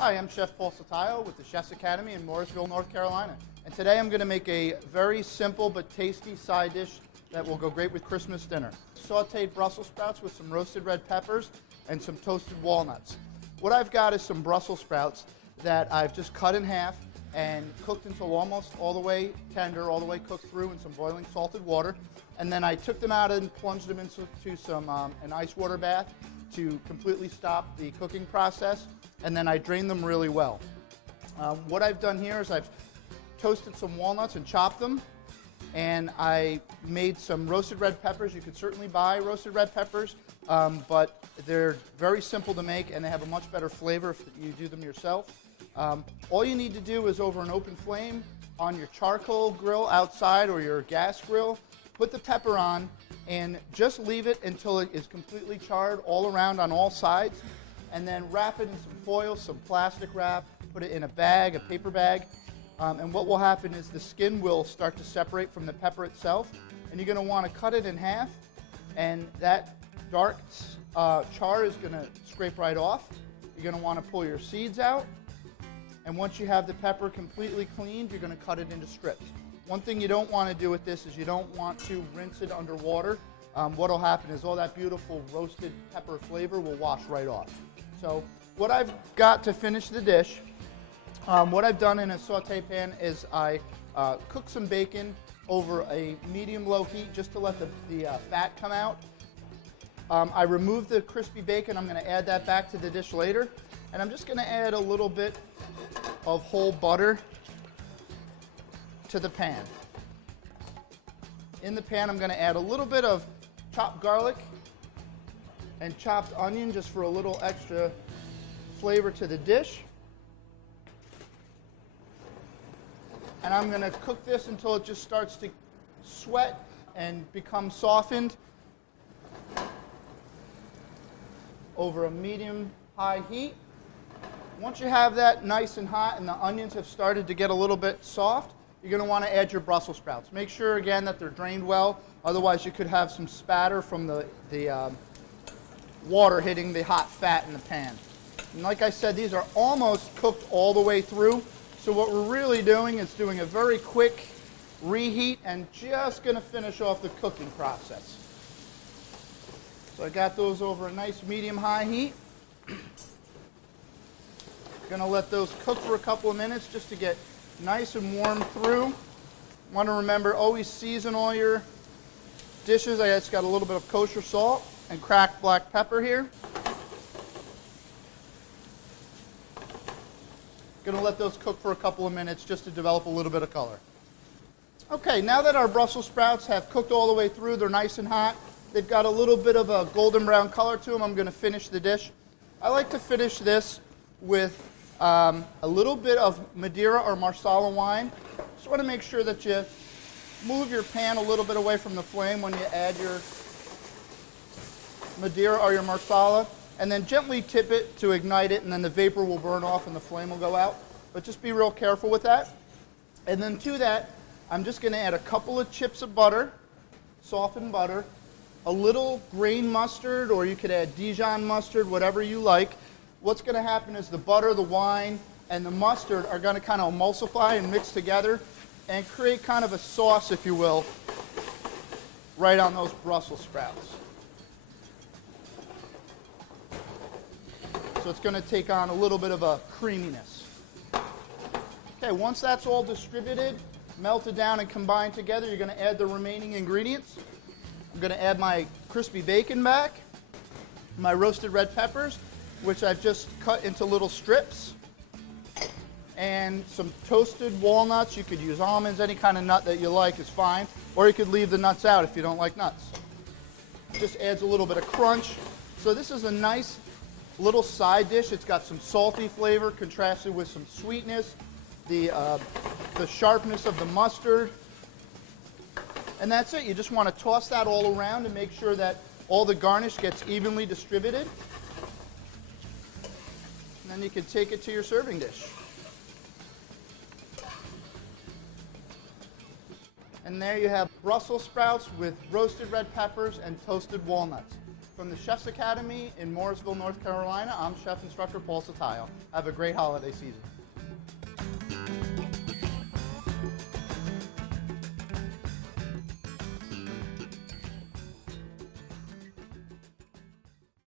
Hi, I'm Chef Paul Sottile with the Chef's Academy in Morrisville, North Carolina. And today I'm going to make a very simple but tasty side dish that will go great with Christmas dinner. Sauteed Brussels sprouts with some roasted red peppers and some toasted walnuts. What I've got is some Brussels sprouts that I've just cut in half and cooked until almost all the way tender, all the way cooked through in some boiling salted water. And then I took them out and plunged them into an ice water bath to completely stop the cooking process. And then I drained them really well. What I've done here is I've toasted some walnuts and chopped them, and I made some roasted red peppers. You could certainly buy roasted red peppers, but they're very simple to make and they have a much better flavor if you do them yourself. All you need to do is over an open flame on your charcoal grill outside or your gas grill, put the pepper on and just leave it until it is completely charred all around on all sides. And then wrap it in some foil, some plastic wrap, put it in a bag, a paper bag, and what will happen is the skin will start to separate from the pepper itself, and you're going to want to cut it in half, and that dark char is going to scrape right off. You're going to want to pull your seeds out, and once you have the pepper completely cleaned, you're going to cut it into strips. One thing you don't want to do with this is you don't want to rinse it under water. What will happen is all that beautiful roasted pepper flavor will wash right off. So what I've got to finish the dish, what I've done in a saute pan is I cooked some bacon over a medium-low heat just to let the fat come out. I removed the crispy bacon. I'm going to add that back to the dish later. And I'm just going to add a little bit of whole butter to the pan. In the pan, I'm going to add a little bit of chopped garlic and chopped onion just for a little extra flavor to the dish. And I'm going to cook this until it just starts to sweat and become softened over a medium-high heat. Once you have that nice and hot and the onions have started to get a little bit soft, you're going to want to add your Brussels sprouts. Make sure, again, that they're drained well. Otherwise, you could have some spatter from the water hitting the hot fat in the pan. And like I said, these are almost cooked all the way through. So what we're really doing is doing a very quick reheat and just going to finish off the cooking process. So I got those over a nice medium-high heat. Going to let those cook for a couple of minutes just to get nice and warm through. Want to remember, always season all your dishes. I just got a little bit of kosher salt and cracked black pepper here. Going to let those cook for a couple of minutes just to develop a little bit of color. Okay, now that our Brussels sprouts have cooked all the way through, they're nice and hot. They've got a little bit of a golden brown color to them. I'm going to finish the dish. I like to finish this with a little bit of Madeira or Marsala wine. Just want to make sure that you move your pan a little bit away from the flame when you add your Madeira or your Marsala, and then gently tip it to ignite it, and then the vapor will burn off and the flame will go out. But just be real careful with that. And then to that, I'm just going to add a couple of chips of butter, softened butter, a little grain mustard, or you could add Dijon mustard, whatever you like. What's going to happen is the butter, the wine, and the mustard are going to kind of emulsify and mix together and create kind of a sauce, if you will, right on those Brussels sprouts. So it's going to take on a little bit of a creaminess. Okay, once that's all distributed, melted down and combined together, you're going to add the remaining ingredients. I'm going to add my crispy bacon back, my roasted red peppers, which I've just cut into little strips, and some toasted walnuts. You could use almonds, any kind of nut that you like is fine, or you could leave the nuts out if you don't like nuts. Just adds a little bit of crunch. So this is a nice little side dish. It's got some salty flavor contrasted with some sweetness, the sharpness of the mustard, and that's it. You just want to toss that all around and make sure that all the garnish gets evenly distributed. And then you can take it to your serving dish. And there you have Brussels sprouts with roasted red peppers and toasted walnuts. From the Chef's Academy in Mooresville, North Carolina, I'm Chef Instructor Paul Sottile. Have a great holiday season.